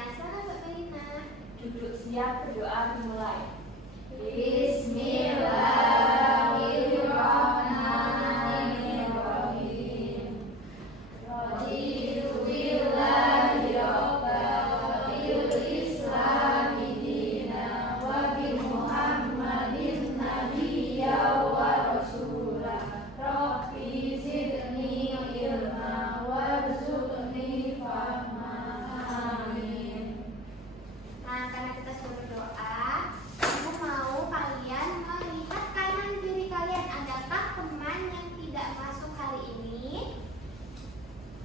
Nah, silakan Mbak Melina. Duduk siap, berdoa dimulai. Bismillahirrahmanirrahim. Raditu billahi rabban wa bil islami dinan wa bi Muhammadin nabiyyan wa rasula. Rabbi zidni ilma warzuqni fahma. Amin. Nah, karena kita sudah berdoa, aku mau kalian melihat kanan kiri kalian. Adakah teman yang tidak masuk hari ini?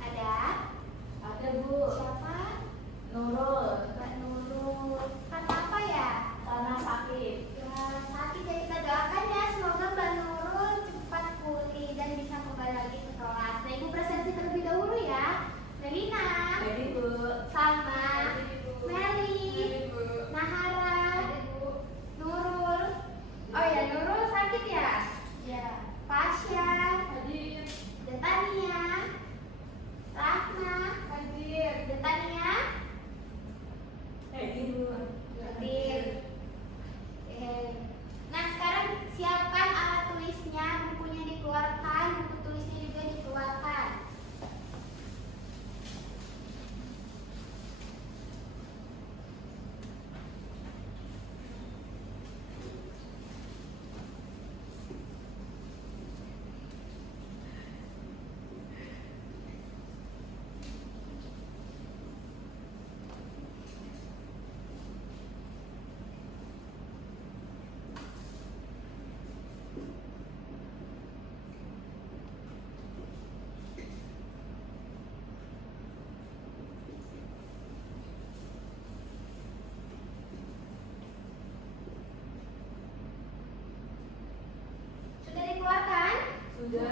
Ada? Ada, Bu. Siapa? Nurul. Mbak Nurul. Karena apa ya? Karena sakit. Ya, sakit ya, kita doakan ya. Semoga Mbak Nurul cepat pulih dan bisa kembali lagi ke kelas. Nah, Ibu presentasi terlebih dahulu ya. Melina, Jadi, Bu. Salma, Meli, Nahara, Nurul. Oh ya, Nurul sakit ya? Ya. Pasya, Detania, Rahma, Detania, Jadi, Bu. Hadir. Nah, sekarang siapkan alat tulisnya, bukunya dikeluarkan, buku tulisnya juga dikeluarkan. Sudah dikeluarkan? Sudah.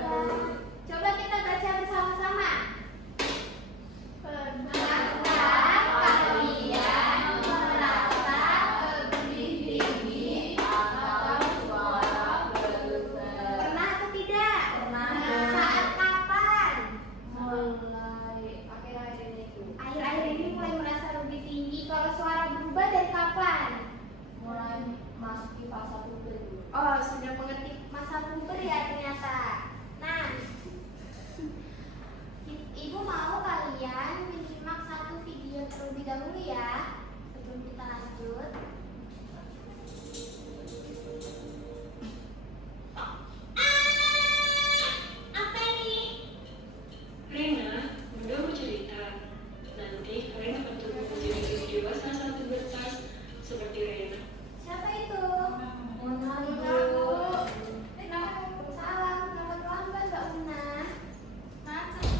Coba kita baca bersama-sama. Pernahkah kalian merasa lebih tinggi Atau suara bergetar? Pernah atau tidak? Pernah. Saat kapan? Mulai akhir-akhir ini tuh. Akhir-akhir ini mulai merasa lebih tinggi. Kalau suara berubah dari kapan? Mulai masuki fase puber. Oh, sudah mengerti masa puber ya ternyata. Nah, Ibu mau kalian menyimak satu video terlebih dahulu ya sebelum kita lanjut. Apa ini? Rena, Bunda mau cerita. Nanti kalian akan tumbuh menjadi lebih dewasa saat bertas seperti Rena. Siapa itu? Mona, Bu. Salam, selamat lambat Mbak Una. Macet.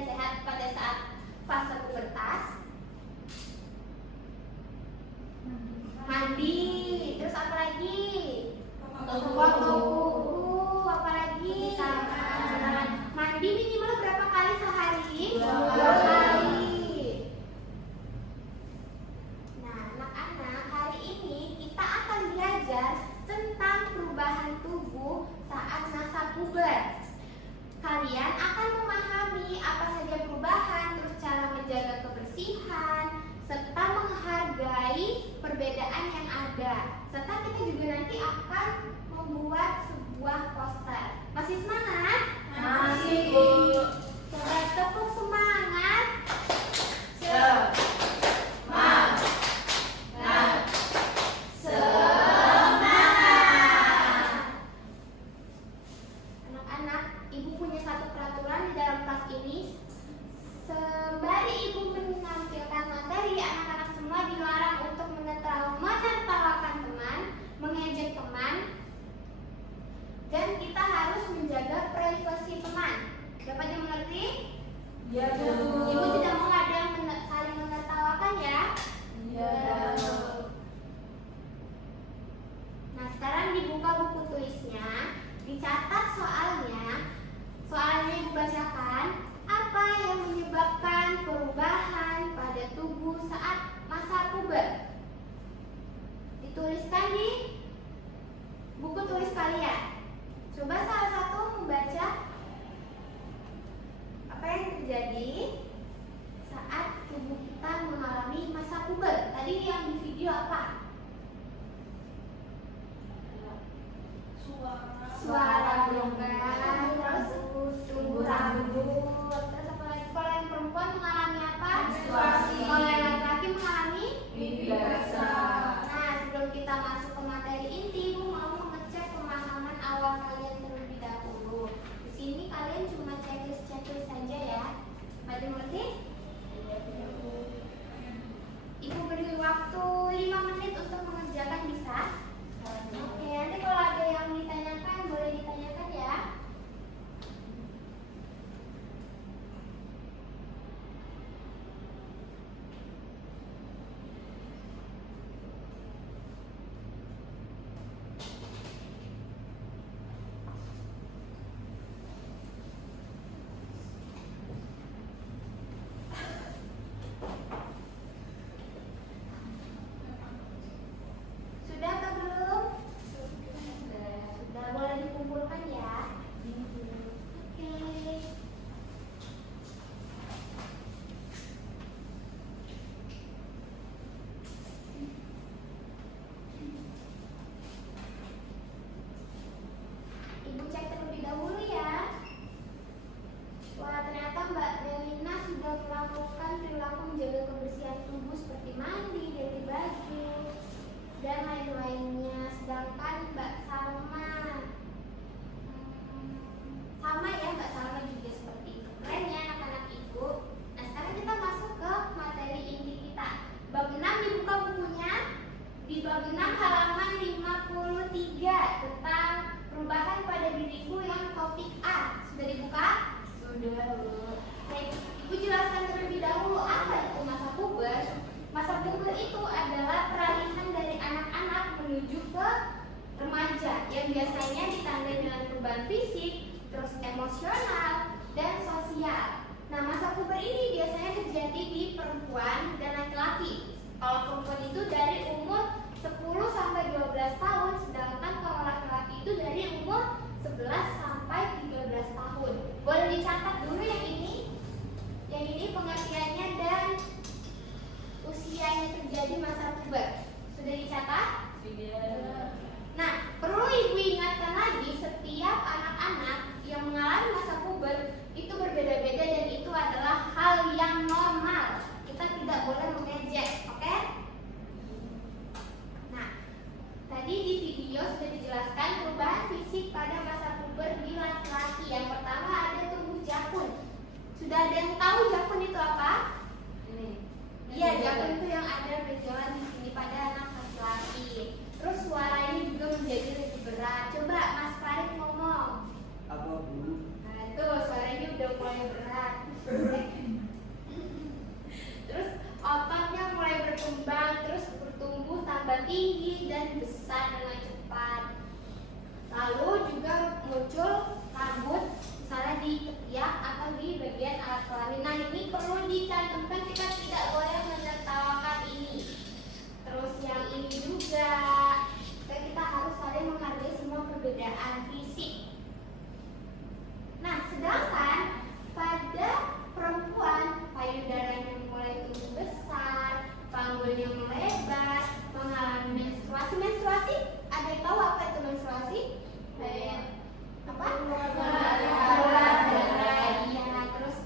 dan sehat pada saat fase pubertas? Mandi. Terus apa lagi? Potong kuku. Apa lagi? Mandi minimal berapa kali sehari? 2 kali. Nah, anak-anak, hari ini kita akan belajar tentang perubahan tubuh saat masa puber. Kalian akan memahami apa saja perubahan, terus cara menjaga kebersihan, serta menghargai perbedaan yang ada. Serta kita juga nanti akan membuat sebuah poster. Masih semangat? Masih, Bu. Coba tepuk semangat. Anak-anak, ibu punya satu peraturan di dalam kelas ini. Sembari ibu menampilkan materi, anak-anak semua dilarang untuk menertawakan teman, mengejek teman, dan kita harus menjaga privasi teman. Dapat dimengerti? Iya, Bu. Ibu tidak mau ada yang saling menertawakan ya. Iya. Nah, sekarang dibuka buku tulisnya, dicatat soalnya. Soalnya ibu bacakan, apa yang menyebabkan perubahan pada tubuh saat masa puber? Dituliskan di buku tulis kalian. Coba salah satu membaca apa yang terjadi saat tubuh kita mengalami masa puber. Tadi yang di video apa? Suara gelombang, terus tumbuh rambut, terus apa lagi? Kalau yang perempuan mengalami apa? Menstruasi. Kalau yang laki-laki mengalami Mimpi basah. Nah, sebelum kita masuk ke materi inti, ibu mau mengecek pemahaman awal kalian terlebih dahulu. Di sini kalian cuma checklist saja ya. Pada mengerti? Ibu beri waktu 5 menit untuk mengerjakan, bisa? Oke, nanti kalau ada yang ditanyakan, boleh ditanyakan ya. Sudah atau belum? Sudah, boleh dikumpulkan ya. Oke. Ibu cek terlebih dahulu ya. Wah, ternyata Mbak Melina sudah melakukan perilaku menjaga kebersihan tubuh seperti mandi, ganti baju, dan lain-lainnya. Sedangkan Mbak Salma sama ya, Mbak Salma juga seperti itu. Keren ya anak-anak ibu. Nah, sekarang kita masuk ke materi inti kita. Bab 6 dibuka bukunya. Di bab 6 halaman 53 tentang perubahan pada diriku yang topik A. Sudah dibuka? Sudah, Bu. Baik, Ibu jelaskan terlebih dahulu apa itu masa puber. Masa puber itu adalah peralihan dari anak-anak menuju ke remaja yang biasanya ditandai dengan perubahan fisik, terus emosional, dan sosial. Nah, masa puber ini biasanya terjadi di perempuan dan laki-laki. Kalau perempuan itu dari umur 10 sampai 12 tahun, sedangkan kalau laki-laki itu dari umur 11 sampai 13 tahun. Boleh dicatat dulu yang ini. Yang ini pengertiannya dan usia yang terjadi masa puber. Sudah dicatat? Sudah. Nah, perlu ibu ingatkan lagi, setiap anak-anak yang mengalami masa puber itu berbeda-beda dan itu adalah hal yang normal. Kita tidak boleh mengejek, oke? Nah, tadi di video sudah dijelaskan perubahan fisik pada masa puber di laki-laki. Yang pertama ada tumbuh jakun. Sudah ada yang tahu jakun itu apa? Ini. Iya, jakun itu yang ada berjalan di sini pada anak laki-laki. Terus suaranya juga menjadi lebih berat. Coba Mas Farid ngomong. Apa, Bu? Nah, tuh suaranya udah mulai berat. tinggi dan besar dengan cepat. Lalu juga muncul rambut misalnya di ketiak atau di bagian alat kelamin. Nah, ini perlu dicantumkan, kita tidak boleh menertawakan ini. Terus yang ini juga, kita harus saling menghargai semua perbedaan fisik. Nah, sedangkan pada perempuan payudaranya mulai tumbuh besar, panggulnya melebar, mengalami menstruasi. Menstruasi, ada yang tahu apa itu menstruasi? Apa? Keluar darah. Iya, terus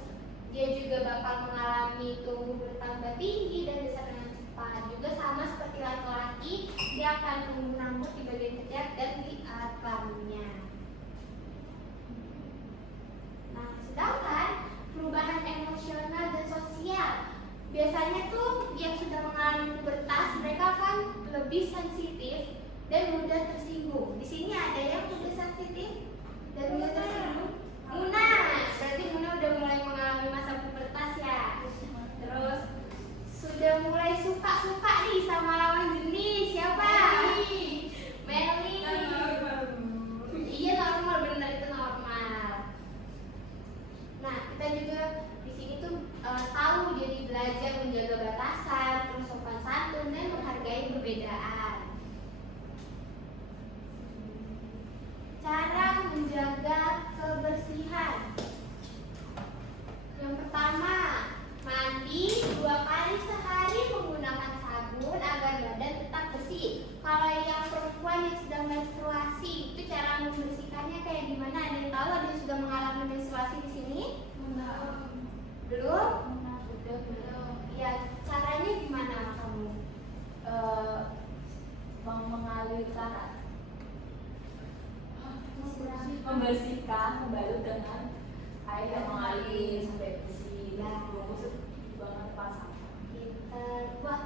dia juga bakal mengalami tumbuh bertambah tinggi dan besar dengan cepat. Juga sama seperti laki-laki, dia akan tumbuh rambut di bagian ketiak dan di alat kelaminnya. Nah, sedangkan perubahan emosional dan sosial, biasanya tuh yang sudah mengalami pubertas mereka akan lebih sensitif dan mudah tersinggung. Di sini ada yang sudah sensitif dan mudah tersinggung. Muna, berarti Muna udah mulai mengalami masa pubertas ya. Terus sudah mulai suka-suka nih sama lawan jenis. Siapa? Meli. Iya, normal, benar, itu normal. Nah, kita juga di sini tuh tahu, jadi belajar menjaga batasan, terus sopan santun dan menghargai perbedaan. Cara menjaga kebersihan. Yang pertama, mandi 2 kali sehari menggunakan sabun agar badan tetap bersih. Kalau yang perempuan yang sedang menstruasi, itu cara membersihkannya kayak gimana? Ada yang tahu? Ada yang sudah mengalami menstruasi di sini? Belum? Sudah belum. Ya, caranya gimana kamu? Mengalirkan, membersihkan, membalut dengan air yang mengalir sampai bersih. Bungkus banget pasang. Pinter. Wah,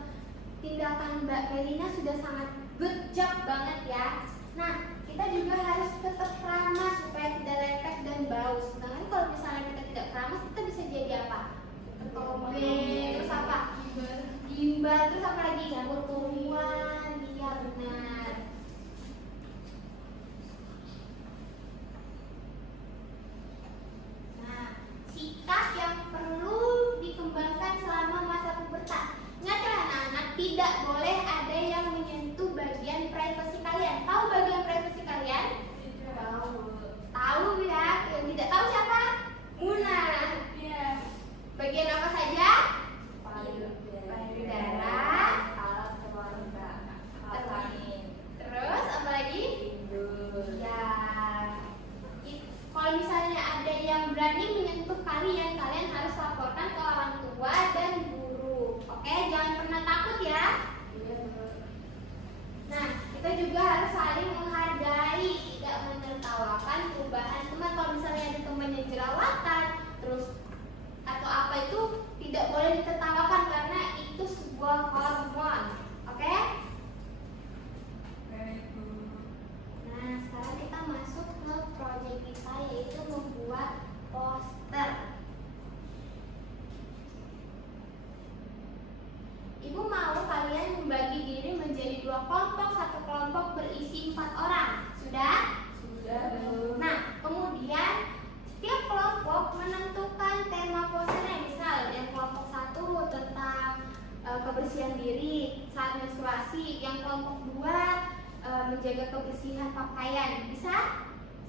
tindakan Mbak Melina sudah sangat good job banget ya. Nah, kita juga harus tetap ramah supaya tidak lepek dan bau. Sedangkan kalau misalnya kita tidak ramah, kita bisa jadi apa? Ketobeng, terus apa? Gimbal, terus apa lagi? Kurungan. Iya, benar. Nah, sikap yang perlu dikembangkan selama masa pubertas. Ingat ya anak-anak, tidak boleh ada yang menyentuh bagian privasi kalian. Tahu bagian privasi kalian? Tahu. Tahu ya? Yang tidak tahu siapa? Muna. Iya. Bagian apa saja? Payudara, alat keluarga, alat kelamin, Terus apa lagi? indul. Ya. Kalau misalnya ada yang berani menyentuh kalian, kalian harus laporkan ke orang tua dan guru. Oke, jangan pernah takut ya. Iya. Nah, kita juga harus saling menghargai, tidak menertawakan perubahan teman. Kalau misalnya ada teman yang jerawatan, terus atau apa itu tidak boleh ditertawakan karena itu sebuah hormon. Oke? Nah, sekarang kita masuk ke proyek kita, yaitu membuat poster. Ibu mau kalian membagi diri menjadi 2 kelompok, 1 kelompok berisi 4 orang. Sudah? Sudah belum? Nah, kemudian setiap kelompok menentukan tema posternya. Misal, yang kelompok 1 tentang kebersihan diri saat menstruasi, yang kelompok 2 menjaga kebersihan pakaian. Bisa?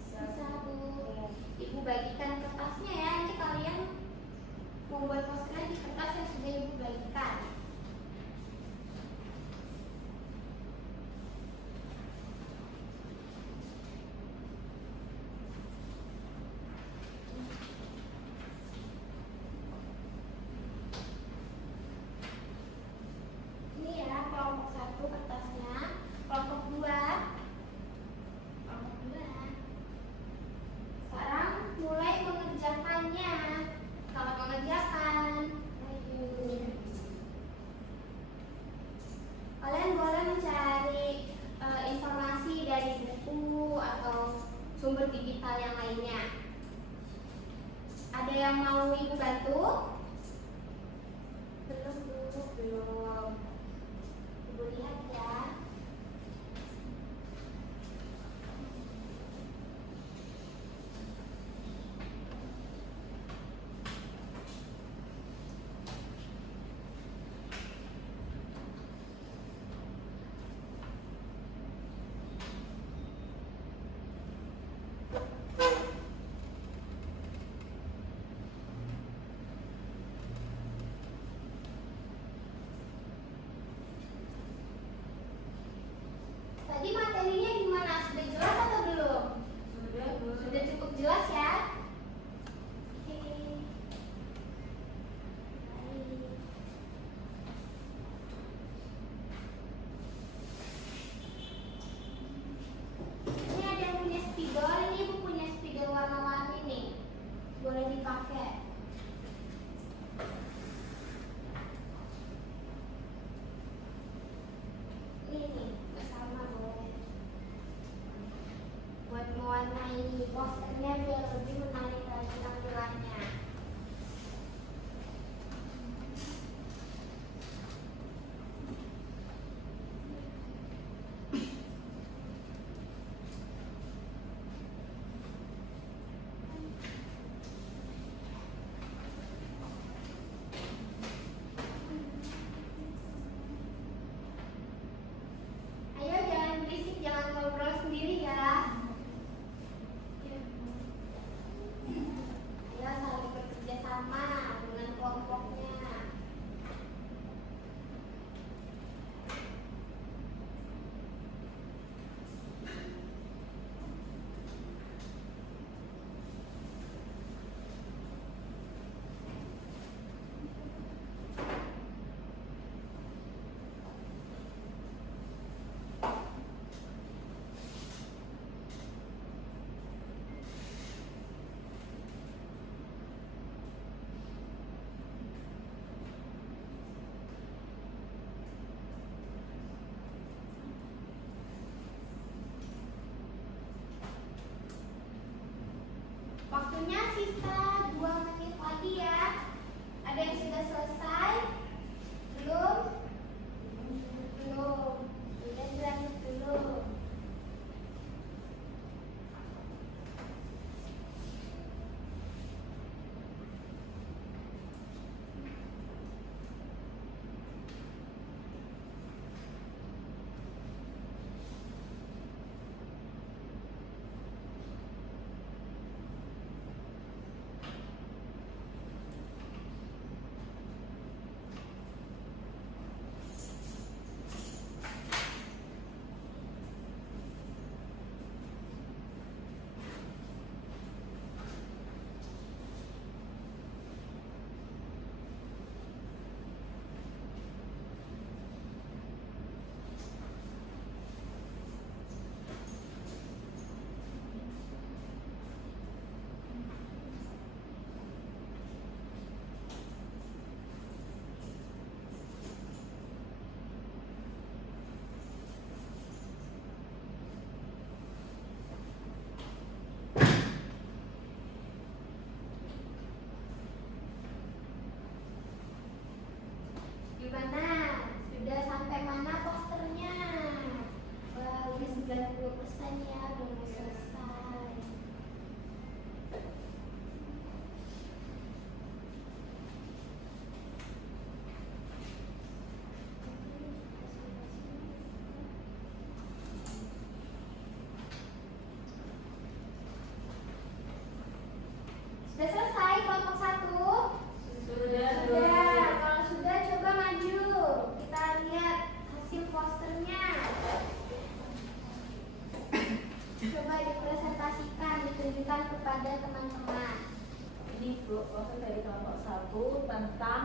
Bisa, Bu. Ibu bagikan kertasnya ya. Nanti kalian membuat posternya di kertas yang sudah Ibu bagikan. Ini ya, kelompok 1 kertasnya. Kelompok 2. Kelompok 2. Sekarang mulai mengerjakannya. Kalau mengerjakan, ayo. Kalian boleh mencari informasi dari buku atau sumber digital yang lainnya. Ada yang mau Ibu bantu? Belum, Bu. Belum. Ibu lihat ya. Jelas ya? Oke. Baik. Ini ada yang punya spidol, ini ibu punya spidol warna-warni nih. Boleh dipakai. Ini nih, bersama boleh. Buat mewarnai posternya biar lebih menarik lagi tampilannya. Ayo jangan berisik, jangan ngobrol sendiri ya. Ayo saling bekerja sama dengan kelompoknya. Waktunya sisa 2 menit lagi ya. Ada yang sudah selesai? Belum? Belum. Sudah dilanjut dulu. Gimana? Sudah sampai mana posternya? Wah, udah 90% ya, belum selesai. Sudah selesai kelompok 1? Sudah. Sudah. Kalau sudah coba maju. Kita lihat hasil posternya. Coba dipresentasikan, ditunjukkan kepada teman-teman. Ini Bu, poster dari kelompok 1 tentang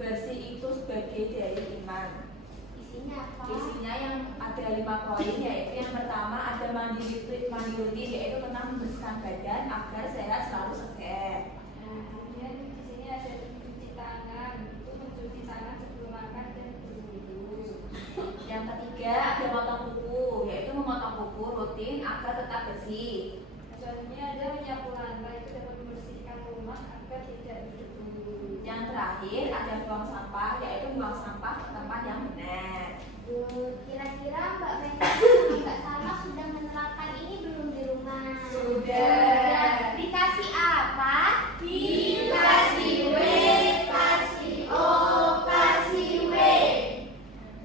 bersih itu sebagai dari iman. Isinya apa? Isinya yang ada 5 poin, yaitu yang pertama ada mandi rutin, yaitu tentang membersihkan badan agar sehat selalu segar. Nah, kemudian di sini ada mencuci tangan, itu mencuci tangan sebelum makan dan berwudu. Yang ketiga ada memotong kuku, yaitu memotong kuku rutin agar tetap bersih. Selanjutnya ada menyapu lantai, itu dapat membersihkan rumah agar tidak berdebu. Yang terakhir ada buang sampah, yaitu buang sampah ke tempat yang benar. Kira-kira Mbak Mega kalau nggak salah sudah menerapkan ini belum di rumah? Sudah. Dikasih apa? Dikasih W, kasih O, kasih W.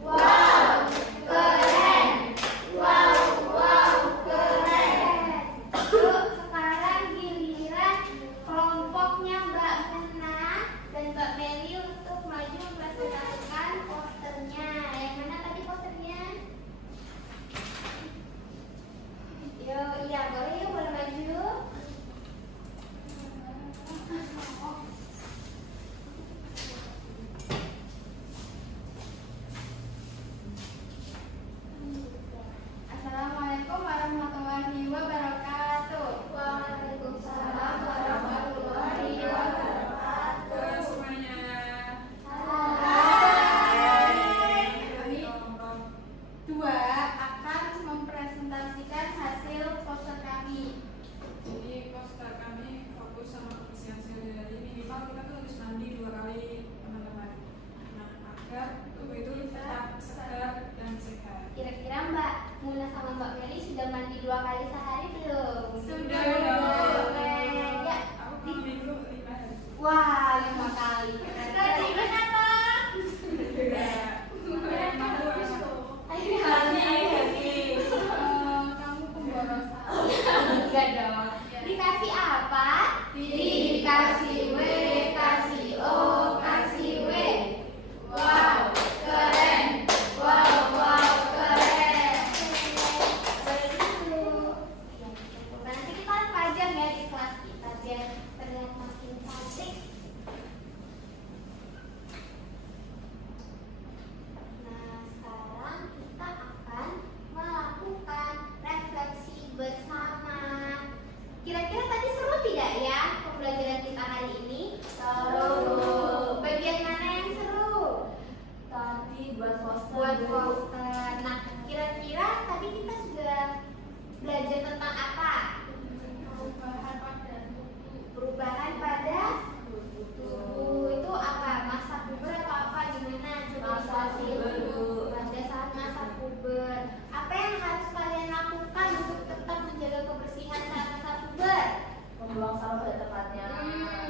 Wow, keren. 2. Akan mempresentasikan hasil poster kami. Jadi poster kami fokus sama kebersihan sehari-hari, minimal kita tuh harus mandi 2 kali teman-teman. Nah, agar tubuh itu tetap segar dan sehat. Kira-kira Mbak Muna sama Mbak Meli sudah mandi 2 kali sehari belum? Sudah. Keren. Ya. Aku kalau minggu 5 hari. Wah, 5 kali. Tadi kenapa? Kamu pemborosan. Enggak dong. Dikasih apa? Dikasih W, kasih O, kasih W. Wow, keren. Wow, keren. Nanti kita pajang ya di kelas kita biar terlihat makin cantik. Nah, sekarang kita akan melakukan refleksi bersama. Kira-kira tadi seru tidak ya pembelajaran kita hari ini? Seru. Bagian mana yang seru? Tadi buat poster. Buat poster. Nah, kira-kira tadi kita sudah belajar tentang apa? Perubahan pada tubuh itu apa? Masa puber atau apa? Gimana? Coba Masa puber, Bu. pada saat masa puber. Apa yang harus kalian lakukan untuk tetap menjaga kebersihan saat masa puber? Membuang sampah pada tempatnya.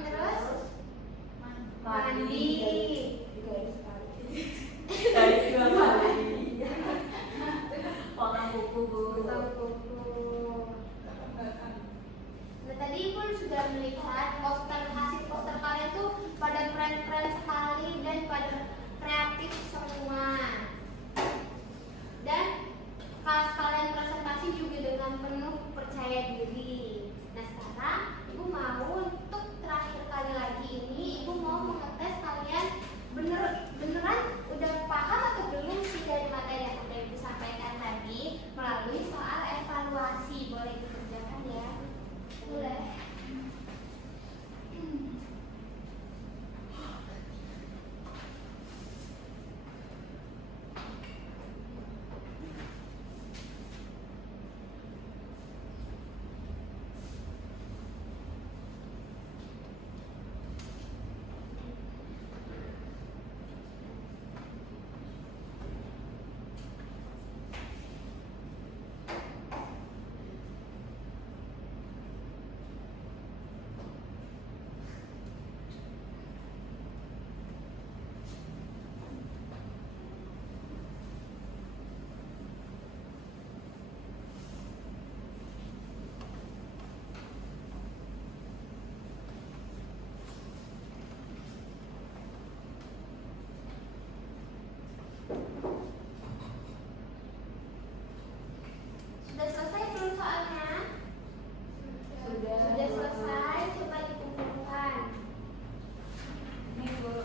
Terus Mandi. mandi. 3 hari sekali. Dari 2 kali. Potong kuku, Bu. Potong kuku. Nah, tadi Ibu sudah melihat hasil poster kalian tuh pada keren-keren sekali dan pada kreatif semua. Dan kelas kalian presentasi juga dengan penuh percaya diri. Nah, sekarang Ibu mau untuk terakhir kali lagi ini Ibu mau mengetes kalian beneran udah paham atau belum sih dari materi yang udah Ibu sampaikan tadi melalui soal evaluasi. Boleh dikerjakan ya? Boleh. Sudah selesai belum soalnya? Sudah. Sudah selesai, coba dikumpulkan. Ini, Bu.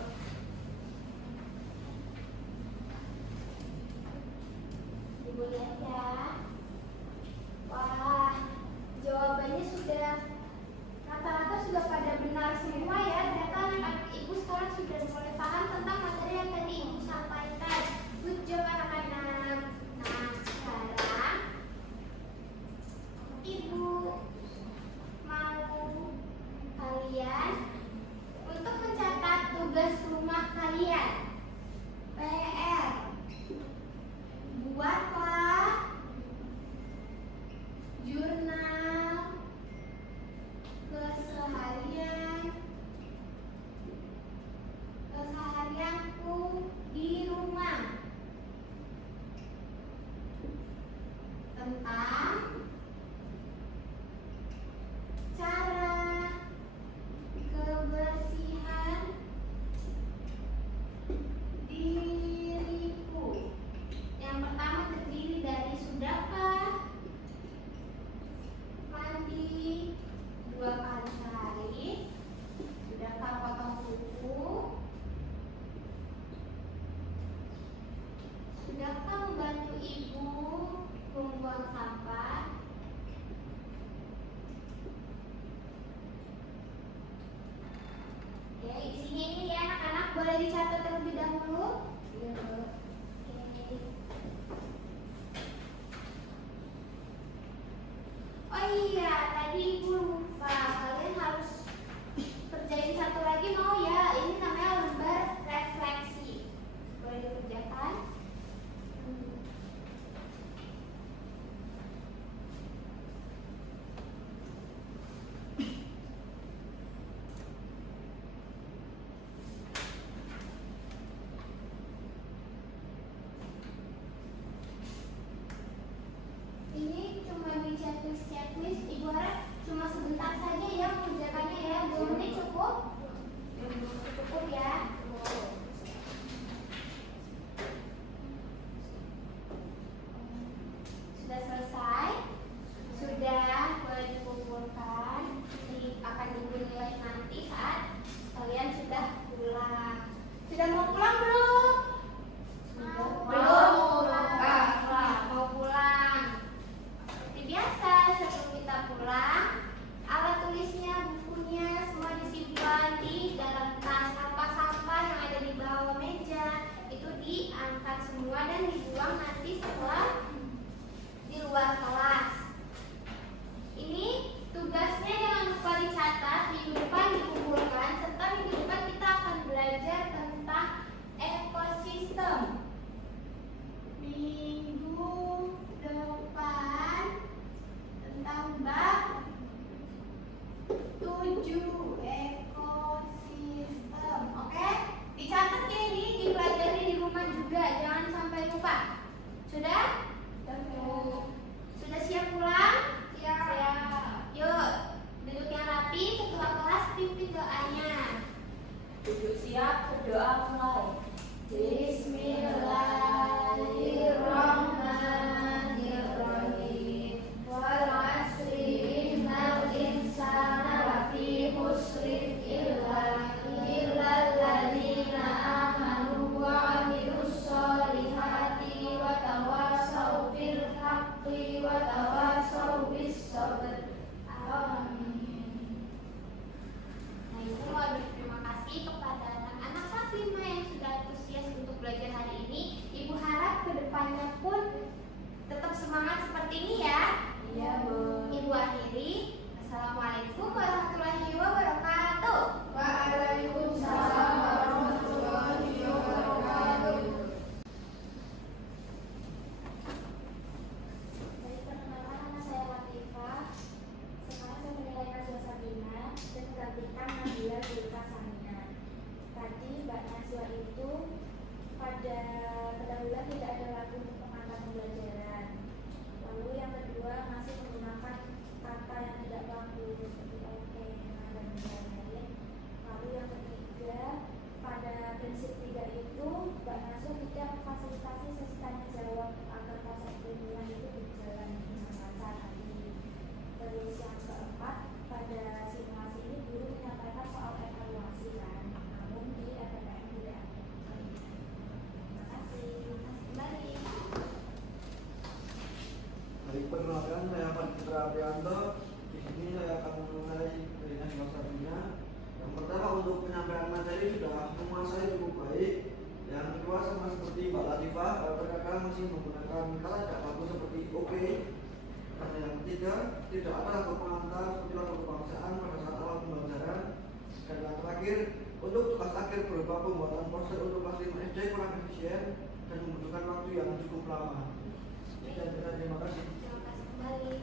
Ibu lihat ya. Wah, jawabannya sudah rata-rata sudah pada benar semua ya. Ternyata anak-anak Ibu sekarang sudah mulai paham tentang materi yang tadi Ibu sampaikan. Good job anak-anak. Nah, sekarang Ibu mau kalian untuk mencatat tugas rumah kalian. PR. Buatlah jurnal keseharianku di rumah tentang cara kebersihan diriku. Yang pertama terdiri dari sudahkah mandi 2 kali sehari, sudahkah potong kuku, sudahkah membantu ibu membuang sampah, oke, isinya ini ya anak-anak, boleh dicatat terlebih dahulu. Iya, Bu. Oke. please. Ibu harap cuma sebentar saja ya mengerjakannya ya. 2 menit cukup? Cukup ya. Sudah selesai? Sudah, boleh dikumpulkan. Ini akan ibu nilai nanti saat kalian sudah pulang. Sudah mau pulang belum? Belum. Mau pulang. Seperti biasa, sebelum kita pulang, alat tulisnya, bukunya semua disimpan di dalam tas. Sampah-sampah yang ada di bawah meja itu diangkat semua dan dibuang nanti setelah di luar kelas. Ini tugasnya jangan lupa dicatat, minggu depan dikumpulkan, serta minggu depan kita akan belajar tentang ekosistem. Minggu depan tentang bab 7 ekosistem. Oke? Dicatat ya, ini dipelajari di rumah juga, jangan sampai lupa. Sudah? Sudah siap pulang? Siap. Yuk, duduk yang rapi, ketua kelas pimpin doanya. Duduk siap, berdoa mulai. Bismillahirrahmanirrahim. Wal 'asri innal insana lafi khusrin illal ladzina amanu wa 'amilus sholihati wa tawassaw bil haqqi wa tawassaw bis sabr. Amin. Nah, ibu mau berterima kasih kepada anak-anak kelas 5 yang sudah antusias untuk belajar hari ini. Ibu harap kedepannya pun tetap semangat seperti ini ya. Iya, Bu. Ibu akhiri. Assalamualaikum warahmatullahi wabarakatuh. Waalaikumsalam warahmatullahi wabarakatuh. Baik, perkenalkan nama saya Latifah. Sekarang saya menilai Najwa Sabina dan menggantikan Nabila Zulfa Sania. Tadi Mbak Najwa itu pada pendahuluan tidak ada lagu untuk pengantar pembelajaran. Lalu yang kedua masih menggunakan kata yang tidak baku seperti oke, nah, dan lain-lain. Lalu yang ketiga pada prinsip 3 itu Mbak Najwa tidak memfasilitasi sesi tanya jawab agar proses ilmiah itu berjalan dengan lancar tadi. Terus yang keempat pada simulasi ini guru menyampaikan soal evaluasi kan, namun di FPM tidak ada. Terima kasih. Kembali. Baik, perkenalkan saya Fadil Putra Aprianto. Di sini saya akan memulai dari Najwa Sabina. Yang pertama untuk penyampaian materi sudah menguasai cukup baik. Yang kedua sama seperti Mbak Latifah, terkadang masih menggunakan kata tidak baku seperti oke. Dan yang ketiga tidak ada lagu pengantar seperti lagu kebangsaan pada saat awal pembelajaran. Dan yang terakhir untuk tugas akhir berupa pembuatan poster untuk kelas 5 SD kurang efisien dan membutuhkan waktu yang cukup lama. Dan terima kasih. Terima kasih kembali.